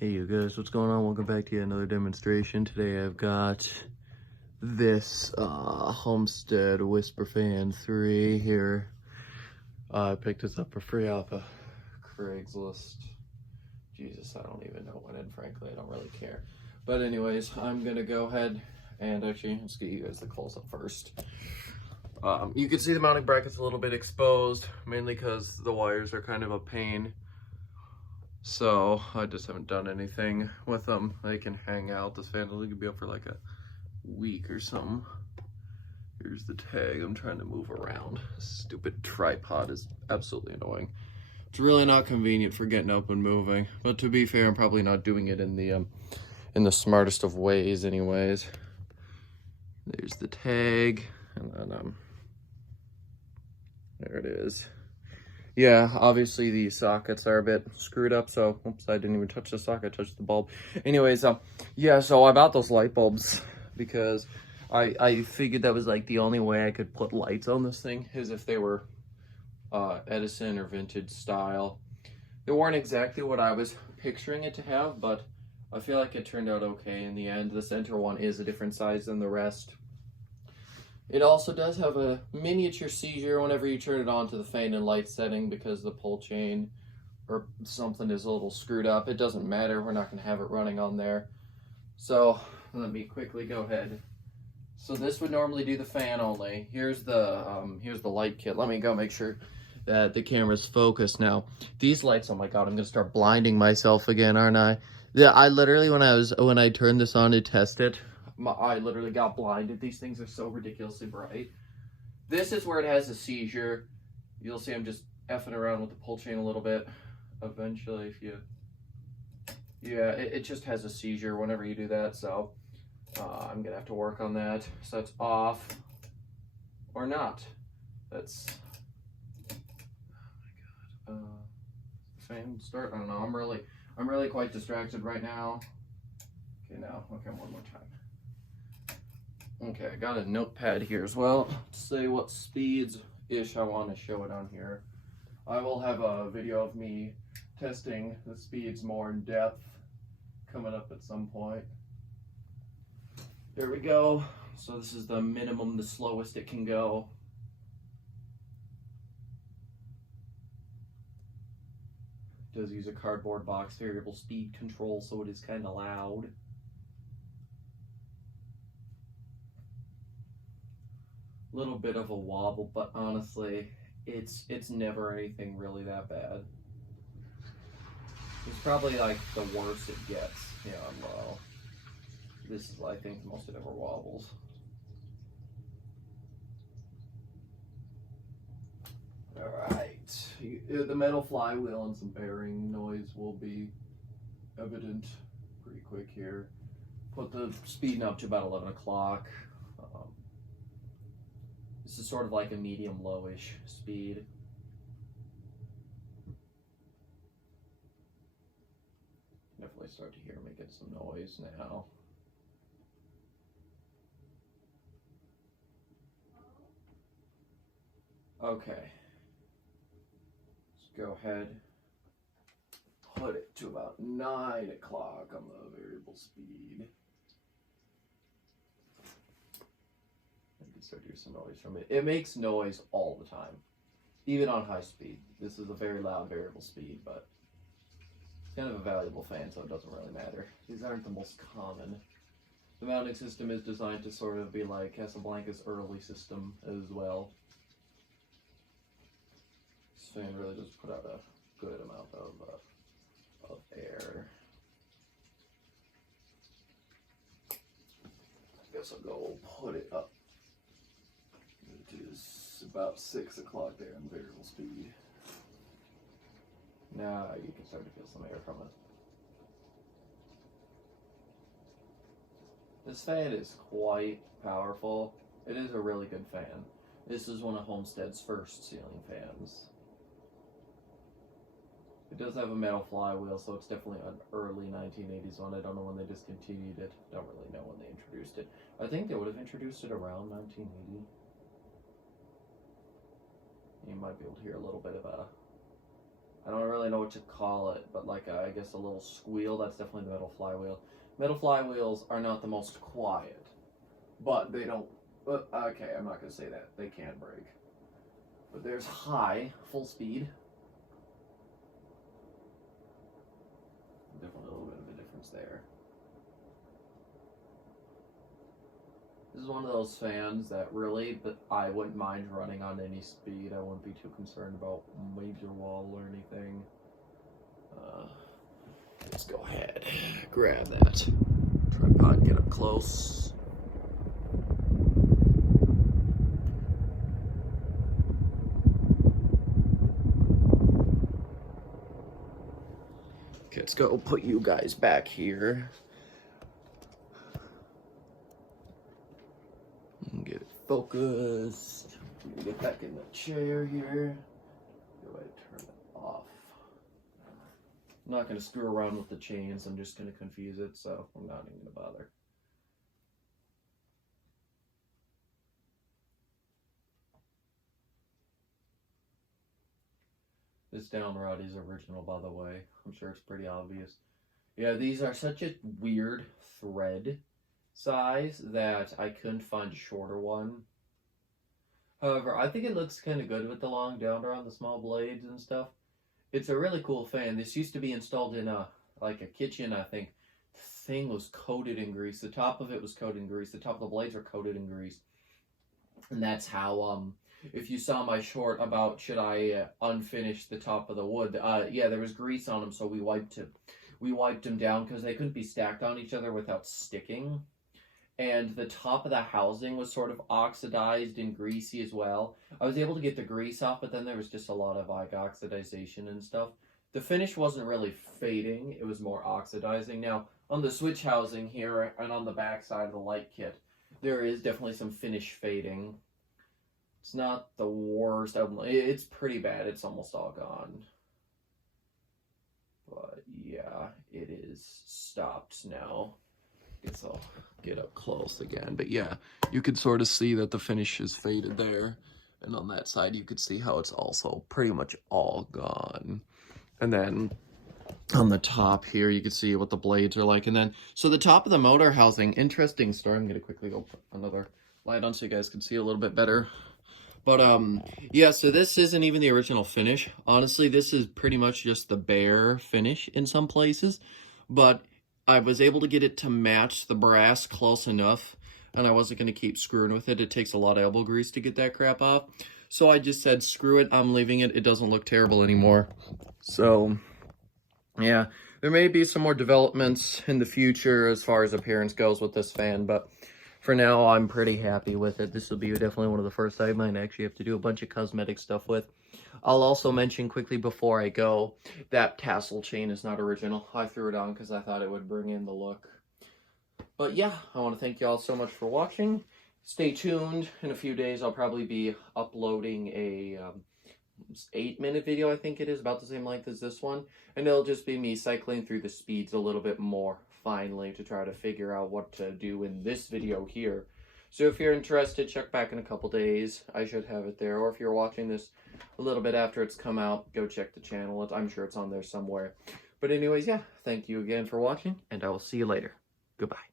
Hey you guys, what's going on? Welcome back to yet another demonstration. Today I've got this Homestead Whisperfan 3 here. I picked this up for free off of Craigslist. Jesus, I don't even know when, and frankly I don't really care. But anyways, I'm gonna go ahead and actually, let's get you guys the close-up first. You can see the mounting bracket's a little bit exposed, mainly because the wires are kind of a pain. So I just haven't done anything with them. They can hang out. This fan will be up for like a week or something. Here's the tag. I'm trying to move around. Stupid tripod is absolutely annoying. It's really not convenient for getting up and moving. But to be fair, I'm probably not doing it in the smartest of ways anyways. There's the tag, and then there it is. Yeah, obviously the sockets are a bit screwed up, so oops, I didn't even touch the socket, I touched the bulb. Anyways, yeah, so I bought those light bulbs because I figured that was like the only way I could put lights on this thing, is if they were Edison or vintage style. They weren't exactly what I was picturing it to have, but I feel like it turned out okay in the end. The center one is a different size than the rest. It also does have a miniature seizure whenever you turn it on to the fan and light setting, because the pull chain or something is a little screwed up. It doesn't matter, we're not going to have it running on there. So let me quickly go ahead. So this would normally do the fan only. Here's the light kit. Let me go make sure that the camera's focused now. These lights, oh my god, I'm going to start blinding myself again, aren't I? Yeah, I literally, when I turned this on to test it, my eye literally got blinded. These things are so ridiculously bright. This is where it has a seizure. You'll see I'm just effing around with the pull chain a little bit. Eventually, if you... Yeah, it just has a seizure whenever you do that, so I'm gonna have to work on that. So that's off. Or not. That's... Oh my god. Fan start? I don't know. I'm really quite distracted right now. Okay, now. Okay, one more time. Okay, I got a notepad here as well to say what speeds-ish I want to show it on here. I will have a video of me testing the speeds more in depth coming up at some point. There we go. So this is the minimum, the slowest it can go. It does use a cardboard box variable speed control, so it is kind of loud. Little bit of a wobble, but honestly, it's never anything really that bad. It's probably like the worst it gets. Yeah, low. This is, I think, the most it ever wobbles. Alright, the metal flywheel and some bearing noise will be evident pretty quick here. Put the speed up to about 11 o'clock. This is sort of like a medium-lowish speed. Definitely start to hear making some noise now. Okay. Let's go ahead. Put it to about 9 o'clock on the variable speed. Start to hear some noise from it. It makes noise all the time, even on high speed. This is a very loud variable speed, but it's kind of a valuable fan, so it doesn't really matter. These aren't the most common. The mounting system is designed to sort of be like Casablanca's early system as well. This fan really does put out a good amount of air. I guess I'll go put it up. It is about 6 o'clock there on variable speed. Now you can start to feel some air from it. This fan is quite powerful. It is a really good fan. This is one of Homestead's first ceiling fans. It does have a metal flywheel, so it's definitely an early 1980s one. I don't know when they discontinued it. Don't really know when they introduced it. I think they would have introduced it around 1980. You might be able to hear a little bit of a I don't really know what to call it, but like I guess a little squeal. That's definitely the metal flywheel. Metal flywheels are not the most quiet, but they don't. Okay, I'm not gonna say that. They can break. But there's high, full speed. Definitely a little bit of a difference there. This is one of those fans that really, but I wouldn't mind running on any speed. I wouldn't be too concerned about major wall or anything. Let's go ahead, grab that tripod, get up close. Okay, let's go put you guys back here. Get it focused. Get back in the chair here. Go ahead and turn it off. I'm not going to screw around with the chains. I'm just going to confuse it, so I'm not even going to bother. This down rod is original, by the way. I'm sure it's pretty obvious. Yeah, these are such a weird thread size that I couldn't find a shorter one. However, I think it looks kind of good with the long down rod, the small blades and stuff. It's a really cool fan. This used to be installed in a kitchen, I think. The thing was coated in grease. The top of it was coated in grease. The top of the blades are coated in grease. And that's how, if you saw my short about should I unfinish the top of the wood, yeah, there was grease on them, so we wiped them down because they couldn't be stacked on each other without sticking. And the top of the housing was sort of oxidized and greasy as well. I was able to get the grease off, but then there was just a lot of like oxidization and stuff. The finish wasn't really fading, it was more oxidizing. Now, on the switch housing here and on the back side of the light kit, there is definitely some finish fading. It's not the worst. It's pretty bad. It's almost all gone. But yeah, it is stopped now. Guess I'll get up close again. But yeah, you could sort of see that the finish is faded there. And on that side, you could see how it's also pretty much all gone. And then on the top here, you can see what the blades are like. And then, so the top of the motor housing, interesting story. I'm going to quickly go put another light on so you guys can see a little bit better. But, yeah, so this isn't even the original finish. Honestly, this is pretty much just the bare finish in some places. But I was able to get it to match the brass close enough, and I wasn't going to keep screwing with it. It takes a lot of elbow grease to get that crap off. So I just said, screw it, I'm leaving it. It doesn't look terrible anymore. So, yeah, there may be some more developments in the future as far as appearance goes with this fan, but for now, I'm pretty happy with it. This will be definitely one of the first I might actually have to do a bunch of cosmetic stuff with. I'll also mention quickly before I go, that tassel chain is not original. I threw it on because I thought it would bring in the look. But yeah, I want to thank you all so much for watching. Stay tuned. In a few days, I'll probably be uploading a 8-minute video, I think it is, about the same length as this one. And it'll just be me cycling through the speeds a little bit more finally to try to figure out what to do in this video here. So if you're interested, check back in a couple days. I should have it there. Or if you're watching this a little bit after it's come out, go check the channel. I'm sure it's on there somewhere. But anyways, yeah, thank you again for watching, and I will see you later. Goodbye.